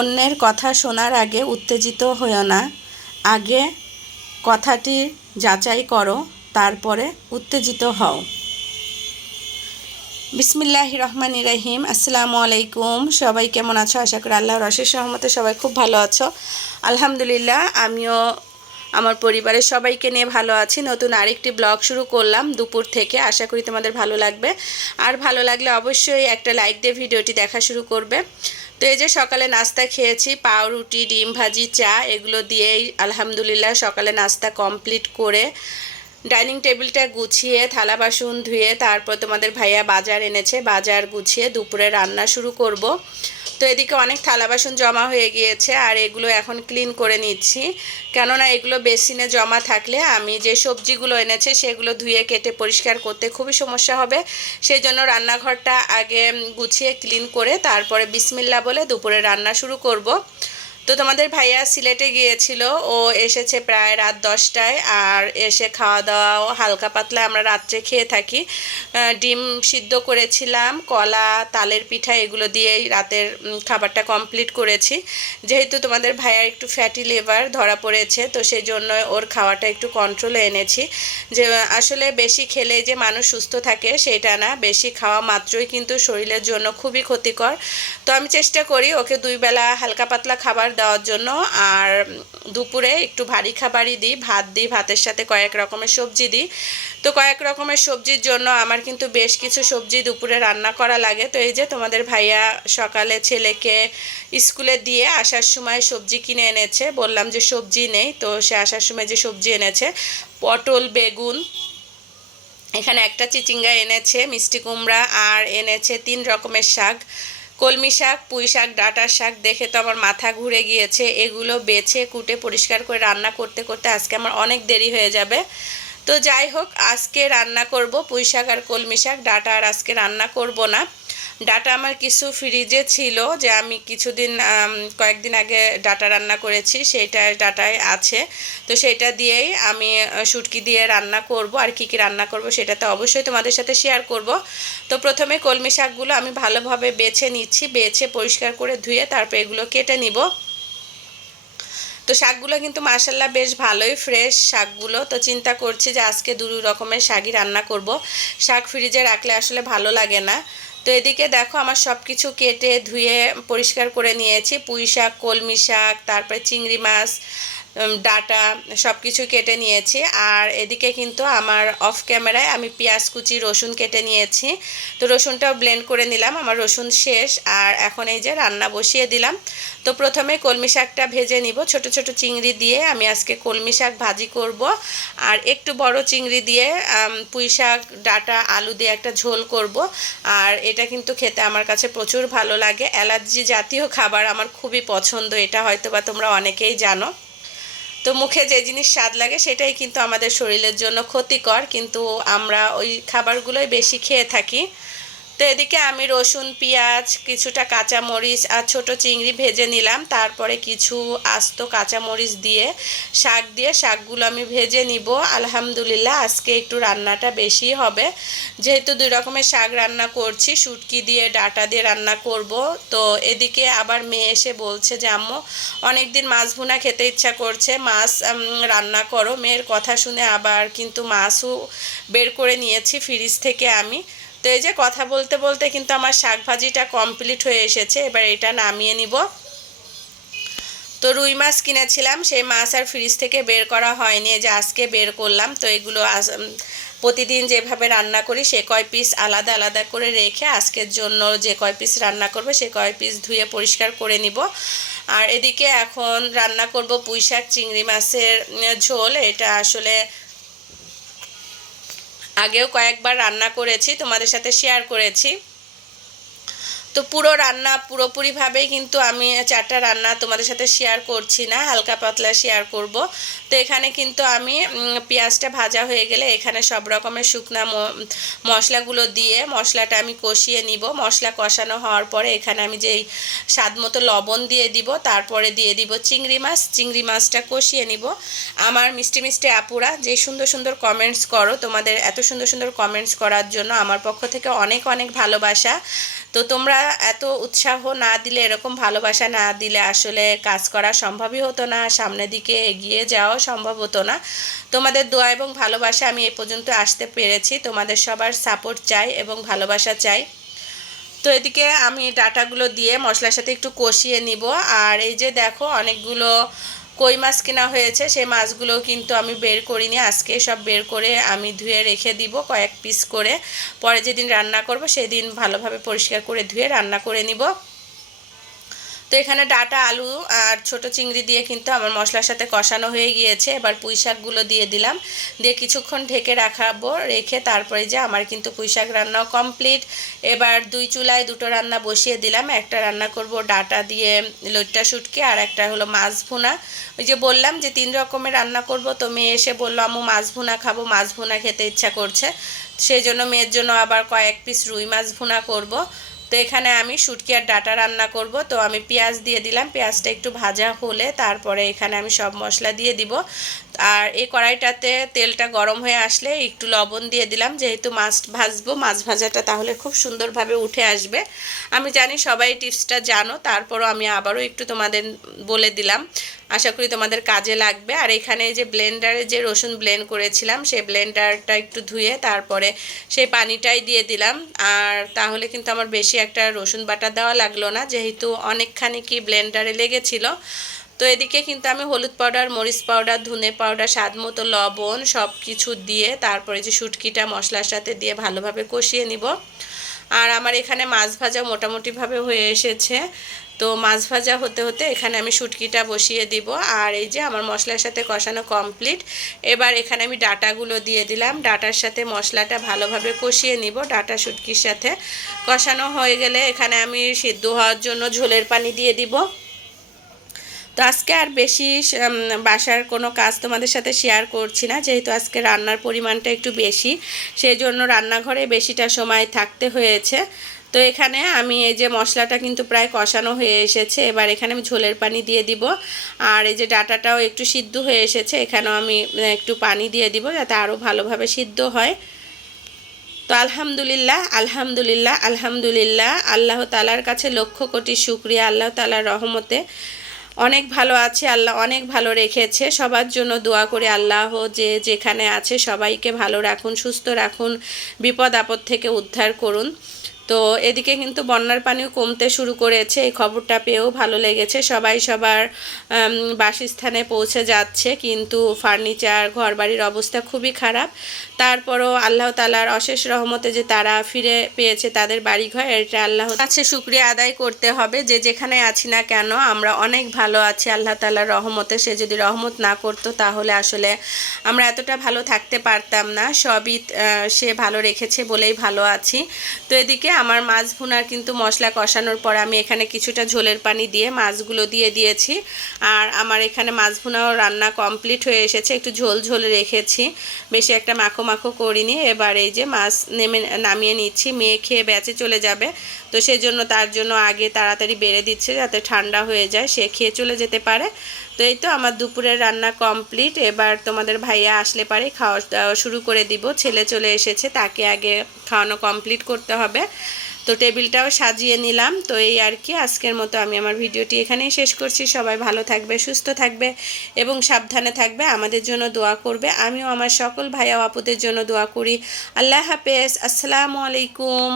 অন্যের কথা শোনার আগে উত্তেজিত হইও না। আগে কথাটি যাচাই করো, তারপরে উত্তেজিত হও। বিসমিল্লাহ রহমান রাহিম। আসসালামু আলাইকুম। সবাই কেমন আছো? আশা করি আল্লাহর অশেষ সহমতে সবাই খুব ভালো আছো। আলহামদুলিল্লাহ, আমিও আমার পরিবারের সবাইকে নিয়ে ভালো আছি। নতুন আরেকটি ব্লগ শুরু করলাম দুপুর থেকে। আশা করি তোমাদের ভালো লাগবে। আর ভালো লাগলে অবশ্যই একটা লাইক দিয়ে ভিডিওটি দেখা শুরু করবে। তো এই যে সকালে নাস্তা খেয়েছি, পাউরুটি, ডিম ভাজি, চা, এগুলো দিয়েই আলহামদুলিল্লাহ সকালে নাস্তা কমপ্লিট করে ডাইনিং টেবিলটা গুছিয়ে, থালা বাসন ধুয়ে, তারপর তোমাদের ভাইয়া বাজার এনেছে। বাজার গুছিয়ে দুপুরে রান্না শুরু করব। তো এদিকে অনেক থালা বাসন জমা হয়ে গিয়েছে আর এগুলো এখন ক্লিন করে নিচ্ছি। কেননা এগুলো বেসিনে জমা থাকলে আমি যে সবজিগুলো এনেছে সেগুলো ধুয়ে কেটে পরিষ্কার করতে খুবই সমস্যা হবে। সেই জন্য রান্নাঘরটা আগে গুছিয়ে ক্লিন করে তারপরে বিসমিল্লা বলে দুপুরে রান্না শুরু করব। তো তোমাদের ভাইয়া সিলেটে গিয়েছিল, ও এসেছে প্রায় রাত দশটায় আর এসে খাওয়া দাওয়াও হালকা পাতলা, আমরা রাত্রে খেয়ে থাকি। ডিম সিদ্ধ করেছিলাম, কলা, তালের পিঠা এগুলো দিয়েই রাতের খাবারটা কমপ্লিট করেছি। যেহেতু তোমাদের ভাইয়ার একটু ফ্যাটি লিভার ধরা পড়েছে, তো সেই জন্য ওর খাওয়াটা একটু কন্ট্রোলে এনেছি। যে, আসলে বেশি খেলে যে মানুষ সুস্থ থাকে সেটা না, বেশি খাওয়া মাত্রই কিন্তু শরীরের জন্য খুবই ক্ষতিকর। তো আমি চেষ্টা করি ওকে দুই বেলা হালকা পাতলা খাবার দেওয়ার জন্য। আর দুপুরে একটু ভারী খাবারই দিই। ভাত দিই, ভাতের সাথে কয়েক রকমের সবজি দিই। তো কয়েক রকমের সবজির জন্য আমার কিন্তু বেশ কিছু সবজি দুপুরে রান্না করা লাগে। তো এই যে তোমাদের ভাইয়া সকালে ছেলেকে স্কুলে দিয়ে আসার সময় সবজি কিনে এনেছে। বললাম যে সবজি নেই, তো সে আসার সময় যে সবজি এনেছে, পটল, বেগুন, এখানে একটা চিচিঙ্গা এনেছে, মিষ্টি কুমড়া, আর এনেছে তিন রকমের শাক। কলমি শাক, পুঁই শাক, ডাঁটার শাক দেখে তো আমার মাথা ঘুরে গিয়েছে। এগুলো বেছে, কুটে, পরিষ্কার করে রান্না করতে করতে আজকে আমার অনেক দেরি হয়ে যাবে। তো যাই হোক, আজকে রান্না করব পুঁই শাক আর কলমি শাক, ডাঁটা আর আজকে রান্না করব না। ডাটা আমার কিছু ফ্রিজে ছিল যে আমি কিছুদিন কয়েকদিন আগে ডাটা রান্না করেছি, সেইটা ডাটায় আছে। তো সেটা দিয়েই আমি শুটকি দিয়ে রান্না করব, আর কি কি রান্না করব সেটা তো অবশ্যই তোমাদের সাথে শেয়ার করব। তো প্রথমে কলমি শাকগুলো আমি ভালোভাবে বেছে নিচ্ছি, বেছে পরিষ্কার করে ধুয়ে তারপর এগুলো কেটে নিব। তো শাকগুলো কিন্তু মার্শাল্লাহ বেশ ভালোই ফ্রেশ শাকগুলো। তো চিন্তা করছি যে আজকে দু রকমের শাকই রান্না করব। শাক ফ্রিজে রাখলে আসলে ভালো লাগে না। তো এদিকে দেখো আমার সব কিছু কেটে ধুয়ে পরিষ্কার করে নিয়েছি পুঁই শাক, কলমি শাক, তারপরে চিংড়ি মাছ ডাটা সব কিছু কেটে নিয়েছি। আর এদিকে কিন্তু আমার অফ ক্যামেরায় আমি পেঁয়াজ, কুচি, রসুন কেটে নিয়েছি। তো রসুনটাও ব্লেন্ড করে নিলাম, আমার রসুন শেষ। আর এখন এই যে রান্না বসিয়ে দিলাম। তো প্রথমে কলমি শাকটা ভেজে নিব। ছোট ছোট চিংড়ি দিয়ে আমি আজকে কলমি শাক ভাজি করব। আর একটু বড় চিংড়ি দিয়ে পুঁই শাক, ডাটা, আলু দিয়ে একটা ঝোল করব। আর এটা কিন্তু খেতে আমার কাছে প্রচুর ভালো লাগে। অ্যালার্জি জাতীয় খাবার আমার খুবই পছন্দ। এটা হয়তো বা তোমরা অনেকেই জানো। তো মুখে যে জিনিস স্বাদ লাগে সেটাই কিন্তু আমাদের শরীরের জন্য ক্ষতিকর, কিন্তু আমরা ওই খাবারগুলোই বেশি খেয়ে থাকি। তো এদিকে আমি রসুন, পেঁয়াজ, কিছুটা কাঁচামরিচ আর ছোট চিংড়ি ভেজে নিলাম। তারপরে কিছু আস্ত কাঁচামরিচ দিয়ে, শাক দিয়ে শাকগুলো আমি ভেজে নিব। আলহামদুলিল্লাহ, আজকে একটু রান্নাটা বেশি হবে। যেহেতু দুই রকমের শাক রান্না করছি, শুটকি দিয়ে, ডাটা দিয়ে রান্না করব। তো এদিকে আবার মেয়ে এসে বলছে যে, আম্মু অনেক দিন মাছ ভুনা খেতে ইচ্ছা করছে। মাছ রান্না করো। মেয়ের কথা শুনে আবার কিন্তু মাছও বের করে নিয়েছি ফ্রিজ থেকে আমি। তো এই যে কথা বলতে বলতে কিন্তু আমার শাক ভাজিটা কমপ্লিট হয়ে এসেছে, এবার এটা নামিয়ে নিব। তো রুই মাছ কিনেছিলাম, সেই মাছ আর ফ্রিজ থেকে বের করা হয়নি যে আজকে বের করলাম, তো এগুলো প্রতিদিন যেভাবে রান্না করি, সে কয় পিস আলাদা আলাদা করে রেখে আজকের জন্য যে কয় পিস রান্না করবে, সে কয় পিস ধুয়ে পরিষ্কার করে নিব। আর এদিকে এখন রান্না করব পুঁই শাক চিংড়ি মাছের ঝোল, এটা আসলে আগেও কয়েকবার রান্না করেছি তোমাদের সাথে শেয়ার করেছি। তো পুরো রান্না পুরোপুরিভাবেই কিন্তু আমি চারটা রান্না তোমাদের সাথে শেয়ার করছি না, হালকা পাতলা শেয়ার করব। তো এখানে কিন্তু আমি পেঁয়াজটা ভাজা হয়ে গেলে এখানে সব রকমের শুকনা মশলাগুলো দিয়ে মশলাটা আমি কষিয়ে নিব। মশলা কষানো হওয়ার পরে এখানে আমি যেই স্বাদ মতো লবণ দিয়ে দিব, তারপরে দিয়ে দিব চিংড়ি মাছ। চিংড়ি মাছটা কষিয়ে নিব। আমার মিষ্টি মিষ্টি আপুরা, যে সুন্দর সুন্দর কমেন্টস করো, তোমাদের এত সুন্দর সুন্দর কমেন্টস করার জন্য আমার পক্ষ থেকে অনেক অনেক ভালোবাসা। তো তোমরা এত উৎসাহ না দিলে, এরকম ভালোবাসা না দিলে আসলে কাজ করা সম্ভবই হতো না, সামনের দিকে এগিয়ে যাওয়া সম্ভব হতো না। তোমাদের দোয়া এবং ভালোবাসা আমি এ পর্যন্ত আসতে পেরেছি। তোমাদের সবার সাপোর্ট চাই এবং ভালোবাসা চাই। তো এদিকে আমি ডাটাগুলো দিয়ে মশলার সাথে একটু কষিয়ে নিব। আর এই যে দেখো, অনেকগুলো কই মাছ কেনা হয়েছে সেই মাছগুলো কিন্তু আমি বের করিনি। আজকে সব বের করে আমি ধুয়ে রেখে দিব কয়েক পিস করে। পরে যেদিন রান্না করব, সেদিন ভালোভাবে পরিষ্কার করে ধুয়ে রান্না করে নিব। তো এখানে ডাটা, আলু আর ছোট চিংড়ি দিয়ে কিন্তু আমার মশলার সাথে কষানো হয়ে গিয়েছে। এবার পুঁই শাকগুলো দিয়ে দিলাম। দিয়ে কিছুক্ষণ ঢেকে রাখাবো, রেখে তারপরে যে আমার কিন্তু পুঁই শাক রান্নাও কমপ্লিট। এবার দুই চুলায় দুটো রান্না বসিয়ে দিলাম। একটা রান্না করব ডাটা দিয়ে লইট্টা শুটকি আর একটা হলো মাছ ভুনা। ওই যে বললাম যে তিন রকমের রান্না করব। তো মেয়ে এসে বলল আমু মাছ ভুনা খাব, মাছ ভুনা খেতে ইচ্ছা করছে। সেই জন্য মেয়ের জন্য আবার কয়েক পিস রুই মাছ ভুনা করব। তো এখানে আমি শুটকি আর ডাটা রান্না করব। তো আমি পেঁয়াজ দিয়ে দিলাম। পেঁয়াজটা একটু ভাজা হলে তারপরে এখানে আমি সব মশলা দিয়ে দিব। আর এই কড়াইটাতে তেলটা গরম হয়ে আসলে একটু লবণ দিয়ে দিলাম। যেহেতু মাছ ভাজবো, মাছ ভাজাটা তাহলে খুব সুন্দরভাবে উঠে আসবে। আমি জানি সবাই টিপসটা জানো, তারপরও আমি আবারও একটু তোমাদের বলে দিলাম। আশা করি তোমাদের কাজে লাগবে। আর এখানে যে ব্লেন্ডারে যে রসুন ব্লেন্ড করেছিলাম, সেই ব্লেন্ডারটা একটু ধুয়ে তারপরে সেই পানিটাই দিয়ে দিলাম। আর তাহলে কিন্তু আমার বেশি একটা রসুন বাটা দেওয়া লাগল না, যেহেতু অনেকখানি কি ব্লেন্ডারে লেগেছিল। তো এদিকে কিন্তু আমি হলুদ পাউডার মরিচ পাউডার ধুনে পাউডার স্বাদ মতো লবণ সব কিছু দিয়ে তারপরে যে শুটকিটা মশলার সাথে দিয়ে ভালোভাবে কষিয়ে নিব। আর আমার এখানে মাছ ভাজা মোটামুটিভাবে হয়ে এসেছে। তো মাছ ভাজা হতে হতে এখানে আমি শুটকিটা বসিয়ে দিব। আর এই যে আমার মশলার সাথে কষানো কমপ্লিট এবার এখানে আমি ডাটাগুলো দিয়ে দিলাম। ডাটার সাথে মশলাটা ভালোভাবে কষিয়ে নিব ডাটা শুটকির সাথে। কষানো হয়ে গেলে এখানে আমি সিদ্ধ হওয়ার জন্য ঝোলের পানি দিয়ে দিব। তো আজকে আর বেশি বাসার কোনো কাজ তোমাদের সাথে শেয়ার করছি না, যেহেতু আজকে রান্নার পরিমাণটা একটু বেশি সেই জন্য রান্নাঘরে বেশিটা সময় থাকতে হয়েছে। তো এখানে আমি এই যে মশলাটা কিন্তু প্রায় কষানো হয়ে এসেছে, এবার এখানে আমি ঝোলের পানি দিয়ে দিব। আর এই যে ডাটাটাও একটু সিদ্ধ হয়ে এসেছে, এখানেও আমি একটু পানি দিয়ে দিব যাতে আরও ভালোভাবে সিদ্ধ হয়। তো আলহামদুলিল্লাহ আলহামদুলিল্লাহ আলহামদুলিল্লাহ, আল্লাহ তালার কাছে লক্ষ কোটি শুক্রিয়া, আল্লাহ তালার রহমতে। অনেক ভালো আছে, আল্লাহ অনেক ভালো রেখেছে। সবার জন্য দোয়া করে আল্লাহ যে যেখানে আছে সবাইকে ভালো রাখুন, সুস্থ রাখুন, বিপদ আপদ থেকে উদ্ধার করুন। তো এদিকে কিন্তু বন্যার পানিও কমতে শুরু করেছে, এই খবরটা পেয়েও ভালো লেগেছে। সবাই সবার বাসস্থানে পৌঁছে যাচ্ছে, কিন্তু ফার্নিচার, ঘরবাড়ির অবস্থা খুবই খারাপ। তারপরও আল্লাহ তালার অশেষ রহমতে যে তারা ফিরে পেয়েছে তাদের বাড়িঘর, এটা আল্লাহ কাছে শুক্রিয়া আদায় করতে হবে। যে যেখানে আছি না কেন, আমরা অনেক ভালো আছি, আল্লাহ তালার রহমতে সে যদি রহমত না করতো, তাহলে আসলে আমরা এতটা ভালো থাকতে পারতাম না। সবই সে ভালো রেখেছে বলেই ভালো আছি। তো এদিকে আমার মাছ ভুনার কিন্তু মশলা কষানোর পর আমি এখানে কিছুটা ঝোলের পানি দিয়ে মাছগুলো দিয়ে দিয়েছি। আর আমার এখানে মাছ ভুনাও রান্না কমপ্লিট হয়ে এসেছে। একটু ঝোল ঝোল রেখেছি। বেশি একটা মাখো মাখো করিনি। এবার এই যে মাছ নেমে নামিয়ে নিচ্ছি। মেয়ে খেয়ে বেঁচে চলে যাবে। তো সেই জন্য তার জন্য আগে তাড়াতাড়ি বেড়ে দিচ্ছে যাতে ঠান্ডা হয়ে যায়। সে খেয়ে চলে যেতে পারে। তো এই তো আমার দুপুরের রান্না কমপ্লিট। এবার তোমাদের ভাইয়া আসলে পারে খাওয়া শুরু করে দিব। ছেলে চলে এসেছে, তাকে আগে খাওয়ানো কমপ্লিট করতে হবে। তো টেবিলটাও সাজিয়ে নিলাম। তো এই আর কি, আজকের মতো আমি আমার ভিডিওটি এখানেই শেষ করছি। সবাই ভালো থাকবে, সুস্থ থাকবে এবং সাবধানে থাকবে, আমাদের জন্য দোয়া করবে। আমিও আমার সকল ভাইয়া আপুদের জন্য দোয়া করি। আল্লাহ হাফেজ। আসসালামু আলাইকুম।